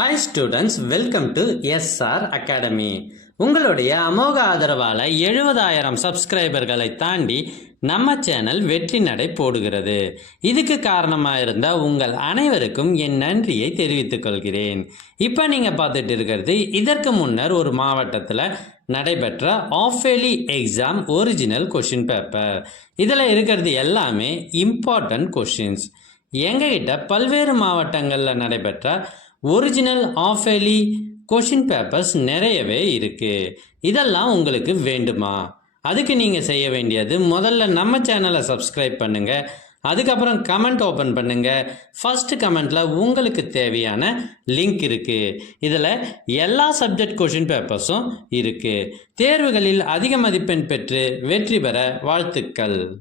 Hi students, welcome to SR academy. உங்களுடைய அமோக ஆதரவால் 70,000 சப்ஸ்கிரைபர்களை தாண்டி நம்ம சேனல் வெற்றி நடை போடுகிறது. இதுக்கு காரணமாக இருந்த உங்கள் அனைவருக்கும் என் நன்றியை தெரிவித்துக் கொள்கிறேன். இப்போ நீங்கள் பார்த்துட்டு இருக்கிறது இதற்கு முன்னர் ஒரு மாவட்டத்தில் நடைபெற்ற of-yearly exam original question paper. இதில் இருக்கிறது எல்லாமே இம்பார்ட்டன்ட் கொஷின்ஸ். எங்ககிட்ட பல்வேறு மாவட்டங்களில் நடைபெற்ற ஒரிஜினல் ஆஃப்-இயர்லி கொஷின் பேப்பர்ஸ் நிறையவே இருக்குது. இதெல்லாம் உங்களுக்கு வேண்டுமா? அதுக்கு நீங்கள் செய்ய வேண்டியது முதல்ல நம்ம சேனலை சப்ஸ்கிரைப் பண்ணுங்கள். அதுக்கப்புறம் கமெண்ட் ஓப்பன் பண்ணுங்கள். ஃபஸ்ட்டு கமெண்ட்டில் உங்களுக்கு தேவையான லிங்க் இருக்குது. இதில் எல்லா சப்ஜெக்ட் கொஷின் பேப்பர்ஸும் இருக்குது. தேர்வுகளில் அதிக மதிப்பெண் பெற்று வெற்றி பெற வாழ்த்துக்கள்.